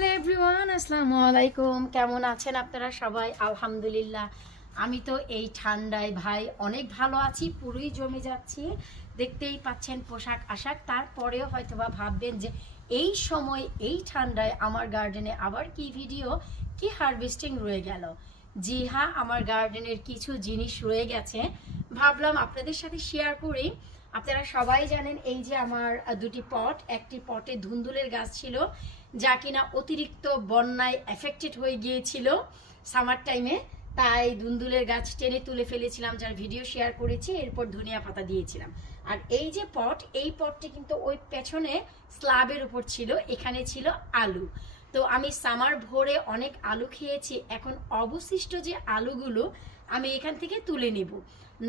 Hello everyone, আসসালামু আলাইকুম। কেমন আছেন আপনারা সবাই? আলহামদুলিল্লাহ, আমি তো এই ঠান্ডায় ভাই অনেক ভালো আছি, পুরোই জমে যাচ্ছি। দেখতেই পাচ্ছেন পোশাক আশাক। তারপরেও হয়তোবা ভাববেন যে এই সময় এই ঠান্ডায় আমার গার্ডেনে আবার কি ভিডিও, কি হারভেস্টিং রয়ে গেল। জি হ্যাঁ, আমার গার্ডেনের কিছু জিনিস রয়ে গেছে, ভাবলাম আপনাদের সাথে শেয়ার করি। আপনারা সবাই জানেন এই যে আমার দুটি পট, একটি পটে ধুন্দুলের গাছ ছিল যা কিনা অতিরিক্ত বন্যায় এফেক্টেড হয়ে গিয়েছিল সামার টাইমে, তাই ধুন্দুলের গাছ টেনে তুলে ফেলেছিলাম, যার ভিডিও শেয়ার করেছি। এরপর ধনিয়া পাতা দিয়েছিলাম। আর এই যে পট, এই পটটি কিন্তু ওই পেছনে স্ল্যাবের উপর ছিল, এখানে ছিল আলু। তো আমি সামার ভরে অনেক আলু খেয়েছি, এখন অবশিষ্ট যে আলুগুলো আমি এখান থেকে তুলে নেব।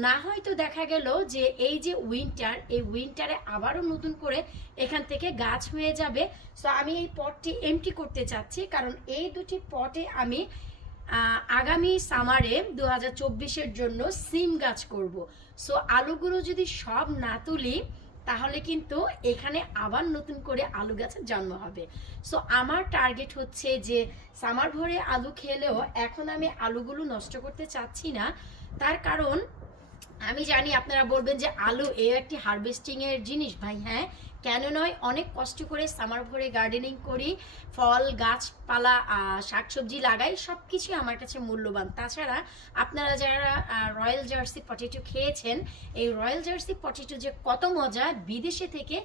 না হয়তো দেখা গেল যে এই যে উইন্টার, এই উইন্টারে আবারও নতুন করে এখান থেকে গাছ হয়ে যাবে। সো আমি এই পটটি এমটি করতে চাচ্ছি, কারণ এই দুটি পটে আমি আগামী সামারে 2024-এর জন্য সিম গাছ করব। সো আলুগুলো যদি সব না তুলি তাহলে কিন্তু এখানে আবার নতুন করে আলু গাছের জন্ম হবে। সো আমার টার্গেট হচ্ছে যে সামার ভরে আলু খেলেও এখন আমি আলুগুলো নষ্ট করতে চাচ্ছি না। তার কারণ আমি জানি আপনারা বলবেন যে আলু এই একটি হারভেস্টিং এর জিনিস। ভাই হ্যাঁ, কেন নয়, অনেক কষ্ট করে সামার ভরে গার্ডেনিং করি, ফল গাছপালা শাকসবজি লাগাই, সব কিছুই আমার কাছে মূল্যবান। তাছাড়া আপনারা যারা রয়্যাল জার্সি পটেটো খেয়েছেন, এই রয়্যাল জার্সি পটেটো যে কত মজা, বিদেশে থেকে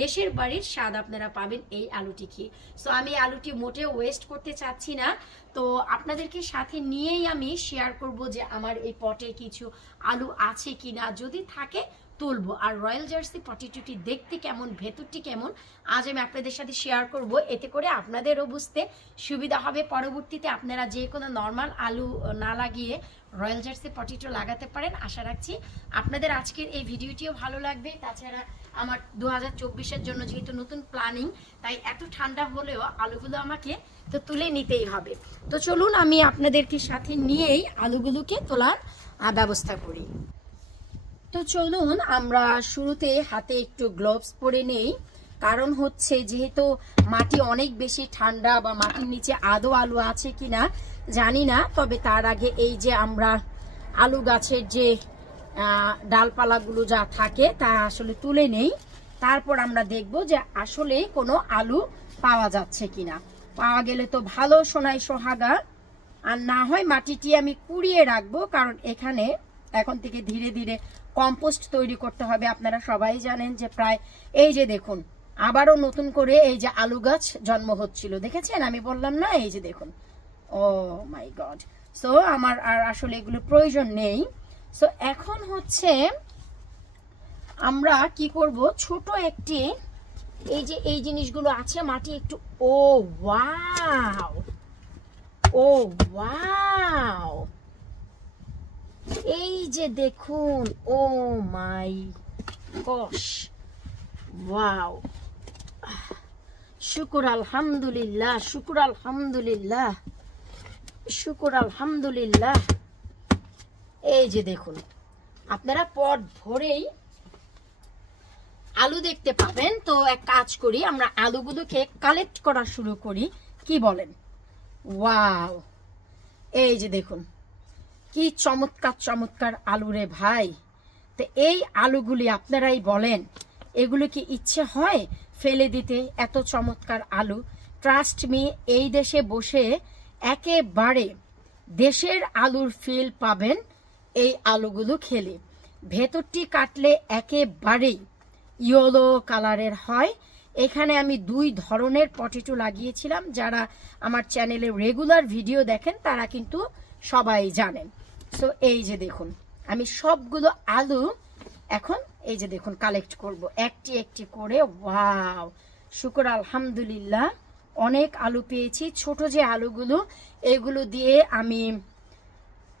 দেশের বাড়ির স্বাদ আপনারা পাবেন এই আলুটি খেয়ে। সো আমি আলুটি মোটেও ওয়েস্ট করতে চাচ্ছি না। তো আপনাদেরকে সাথে নিয়েই আমি শেয়ার করব যে আমার এই পটে কিছু আলু আছে কিনা, যদি থাকে তুলবো। আর রয়্যাল জার্সি পটেটোটি দেখতে কেমন, ভেতরটি কেমন, আজ আমি আপনাদের সাথে শেয়ার করব। এতে করে আপনাদেরও বুঝতে সুবিধা হবে। পরবর্তীতে আপনারা যে কোনো নর্মাল আলু না লাগিয়ে রয়্যাল জার্সি পটেটো লাগাতে পারেন। আশা রাখছি আপনাদের আজকের এই ভিডিওটিও ভালো লাগবে। তাছাড়া আমার 2024-এর জন্য যেহেতু নতুন প্ল্যানিং, তাই এত ঠান্ডা হলেও আলুগুলো আমাকে তো তুলে নিতেই হবে। তো চলুন আমি আপনাদেরকে সাথে নিয়েই আলুগুলোকে তোলার ব্যবস্থা করি। তো চলুন আমরা শুরুতে হাতে একটু গ্লোভস পরে নেই, কারণ হচ্ছে যেহেতু মাটি অনেক বেশি ঠান্ডা, বা মাটির নিচে আদৌ আলু আছে কিনা জানি না। তবে তার আগে এই যে আমরা আলু গাছের যে ডালপালাগুলো যা থাকে তা আসলে তুলে নেই, তারপর আমরা দেখব যে আসলে কোনো আলু পাওয়া যাচ্ছে কিনা। পাওয়া গেলে তো ভালো, সোনাই সোহাগা। আর না হয় মাটিটি আমি কুড়িয়ে রাখবো, কারণ এখানে এখন থেকে ধীরে ধীরে কম্পোস্ট তৈরি করতে হবে। আপনারা সবাই জানেন যে প্রায় এই যে দেখুন আবারও নতুন করে এই যে আলু গাছ জন্ম হচ্ছিল, দেখেছেন? আমি বললাম না, এই যে দেখুন। ও মাই গড। সো আমার আর আসলে এগুলো প্রয়োজন নেই। সো এখন হচ্ছে আমরা কি করব, ছোট একটি এই যে এই জিনিসগুলো আছে মাটি একটু, ও ওয়াও, ও ওয়াও, এই যে দেখুন, ও মাই গশ, ওয়াও, শুকুর আলহামদুলিল্লাহ, শুকুর আলহামদুলিল্লাহ, শুকুর আলহামদুলিল্লাহ। এই যে দেখুন, আপনারা পট ভরেই আলু দেখতে পাবেন। তো এক কাজ করি, আমরা আলুগুলোকে কালেক্ট করা শুরু করি, কি বলেন? ওয়াও, এই যে দেখুন কি চমৎকার চমৎকার আলু রে ভাই। তো এই আলুগুলি আপনারাই বলেন, এগুলো কি ইচ্ছে হয় ফেলে দিতে? এত চমৎকার আলু, ট্রাস্ট মি, এই দেশে বসে একেবারে দেশের আলুর ফিল পাবেন এই আলুগুলো খেলে। ভেতরটি কাটলে একেবারেই ইয়েলো কালারের হয়। এখানে আমি দুই ধরনের পটেটো লাগিয়েছিলাম, যারা আমার চ্যানেলে রেগুলার ভিডিও দেখেন তারা কিন্তু সবাই জানেন। সো এই যে দেখুন, আমি সবগুলো আলু এখন এই যে দেখুন কালেক্ট করব একটি একটি করে। ওয়াও, শুকর আলহামদুলিল্লাহ, অনেক আলু পেয়েছি। ছোট যে আলুগুলো, এগুলো দিয়ে আমি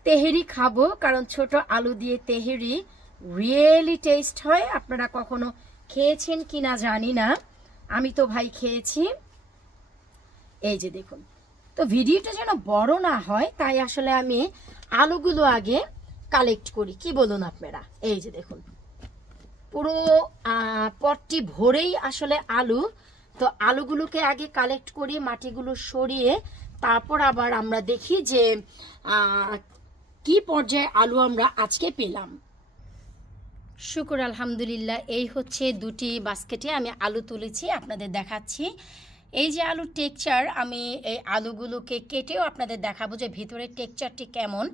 তেহেরি খাবো, কারণ ছোট আলু দিয়ে তেহেরি রিয়েলি টেস্ট হয়। আপনারা কখনো খেয়েছেন কিনা জানি না, আমি তো ভাই খেয়েছি। এই যে দেখুন, তো ভিডিওটা যেন বড় না হয় তাই আসলে আমি আলুগুলো আগে কালেক্ট করি, কি বলুন আপনারা? এই যে দেখুন পুরো পটটি ভরেই আসলে আলু, তো আলুগুলোকে আগে কালেক্ট করি, মাটিগুলো সরিয়ে তারপর আবার আমরা দেখি যে কি পর্যায়ে আলু আমরা আজকে পেলাম। শুকর আলহামদুলিল্লাহ, এই হচ্ছে দুটি বাস্কেটে আমি আলু তুলেছি, আপনাদের দেখাচ্ছি। এই যে আলুর টেক্সচার, আমি এই আলুগুলোকে কেটেও আপনাদের দেখাবো যে ভিতরের টেক্সচারটি কেমন।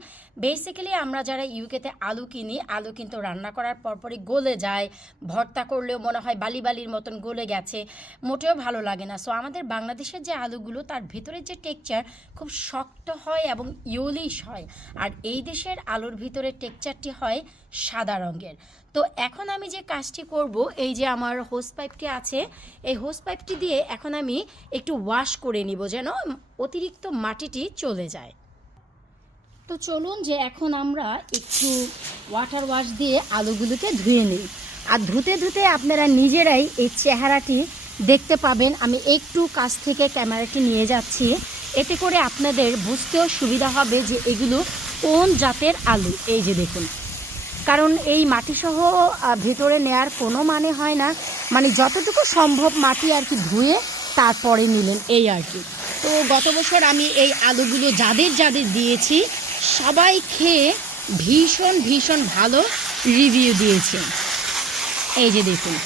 বেসিক্যালি আমরা যারা ইউকেতে আলু কিনি, আলু কিন্তু রান্না করার পরপরই গলে যায়, ভর্তা করলেও মনে হয় বালি বালির মতন গলে গেছে, মোটেও ভালো লাগে না। সো আমাদের বাংলাদেশের যে আলুগুলো, তার ভিতরের যে টেক্সচার খুব শক্ত হয় এবং ইউলিশ হয়, আর এই দেশের আলুর ভিতরের টেক্সচারটি হয় সাদা রঙের। তো এখন আমি যে কাজটি করব, এই যে আমার হোস পাইপটি আছে, এই হোস পাইপটি দিয়ে এখন আমি একটু ওয়াশ করে নিব যেন অতিরিক্ত মাটিটি চলে যায়। তো চলুন যে এখন আমরা একটু ওয়াটার ওয়াশ দিয়ে আলুগুলোকে ধুয়ে নিই, আর ধুতে ধুতে আপনারা নিজেরাই এই চেহারাটি দেখতে পাবেন। আমি একটু কাছ থেকে ক্যামেরাটি নিয়ে যাচ্ছি, এতে করে আপনাদের বুঝতেও সুবিধা হবে যে এগুলো কোন জাতের আলু। এই যে দেখুন, কারণ এই মাটিসহ ভেতরে নেয়ার কোনো মানে হয় না, মানে যতটুকু সম্ভব মাটি আর কি ধুয়ে তারপরে নিলেন, এই আর কি। তো গত বছর আমি এই আলুগুলো যাদের যাদের দিয়েছি সবাই খেয়ে ভীষণ ভীষণ ভালো রিভিউ দিয়েছে। এই যে দেখুন,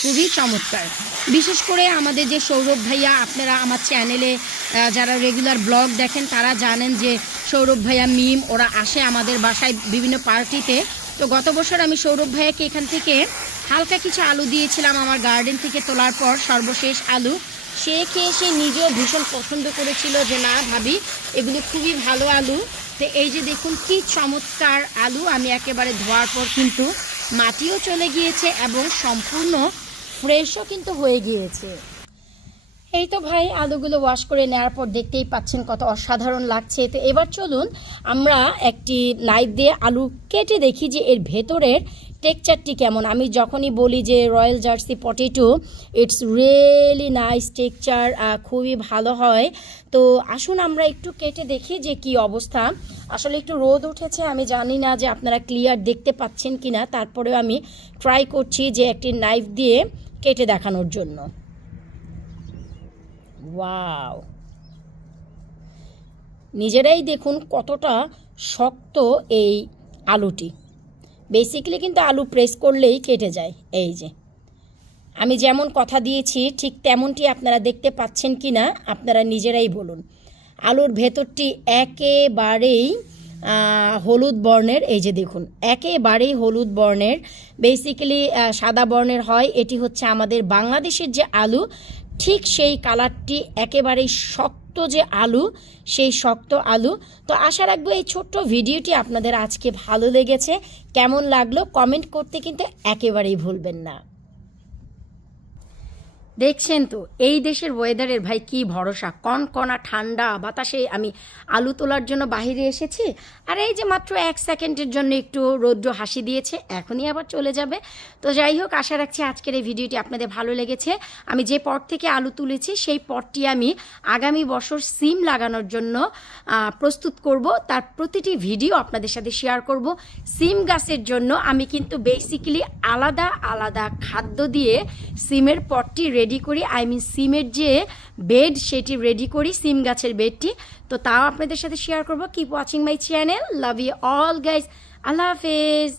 খুবই চমৎকার। বিশেষ করে আমাদের যে সৌরভ ভাইয়া, আপনারা আমার চ্যানেলে যারা রেগুলার ব্লগ দেখেন তারা জানেন যে সৌরভ ভাইয়া, মিম, ওরা আসে আমাদের বাসায় বিভিন্ন পার্টিতে। তো গত বছর আমি সৌরভ ভাইয়াকে এখান থেকে হালকা কিছু আলু দিয়েছিলাম আমার গার্ডেন থেকে তোলার পর, সর্বশেষ আলু। সে খেয়ে সে নিজেও ভীষণ পছন্দ করেছিল যে না ভাবি, এগুলো খুবই ভালো আলু। তো এই যে দেখুন কি চমৎকার আলু, আমি একেবারে ধোয়ার পর কিন্তু মাটিও চলে গিয়েছে এবং সম্পূর্ণ ফ্রেশও কিন্তু হয়ে গিয়েছে। এই তো ভাই, আলুগুলো ওয়াশ করে নেওয়ার পর দেখতেই পাচ্ছেন কত অসাধারণ লাগছে। তো এবার চলুন আমরা একটি নাইফ দিয়ে আলু কেটে দেখি যে এর ভেতরের টেক্সচারটি কেমন। আমি যখনই বলি যে royal jersey potato, it's really nice texture, খুবই ভালো হয়। তো আসুন আমরা একটু কেটে দেখি যে কি অবস্থা। আসলে একটু রোদ উঠেছে, আমি জানি না যে আপনারা ক্লিয়ার দেখতে পাচ্ছেন কি না, তারপরেও আমি ট্রাই করছি যে একটি নাইফ দিয়ে কেটে দেখানোর জন্য। ওয়াও, নিজেরাই দেখুন কতটা শক্ত এই আলুটি। বেসিক্যালি কিন্তু আলু প্রেস করলেই কেটে যায়। এই যে আমি যেমন কথা দিয়েছি ঠিক তেমনটি আপনারা দেখতে পাচ্ছেন কি না আপনারা নিজেরাই বলুন। আলুর ভেতরটি একেবারেই হলুদ বর্ণের, এই যে দেখুন একেবারেই হলুদ বর্ণের, বেসিক্যালি সাদা বর্ণের হয়। এটি হচ্ছে আমাদের বাংলাদেশের যে আলু, ঠিক সেই কালারটি, একেবারেই শক্ত যে আলু, সেই শক্ত আলু। তো আশা রাখবো এই ছোট্ট ভিডিওটি আপনাদের আজকে ভালো লেগেছে। কেমন লাগলো কমেন্ট করতে কিন্তু একেবারেই ভুলবেন না। দেখছেন তো এই দেশের ওয়েদারের ভাই কি ভরসা, কনকনা ঠান্ডা বাতাসে আমি আলু তোলার জন্য বাহিরে এসেছি, আর এই যে মাত্র 1 সেকেন্ডের জন্য একটু রৌদ্র হাসি দিয়েছে, এখনই আবার চলে যাবে। তো যাই হোক, আশা রাখছি আজকের এই ভিডিওটি আপনাদের ভালো লেগেছে। আমি যে পট থেকে আলু তুলেছি সেই পটটি আমি আগামী বছর সিম লাগানোর জন্য প্রস্তুত করব, তার প্রতিটি ভিডিও আপনাদের সাথে শেয়ার করব। সিম গাছের জন্য আমি কিন্তু বেসিক্যালি আলাদা আলাদা খাদ্য দিয়ে সিমের পটটি রেডি করি, সিমের যে বেড সেটি রেডি করি, সিম গাছের বেডটি। তো তাও আপনাদের সাথে শেয়ার করবো। Keep watching my channel, love you all guys, আল্লাহ হাফেজ।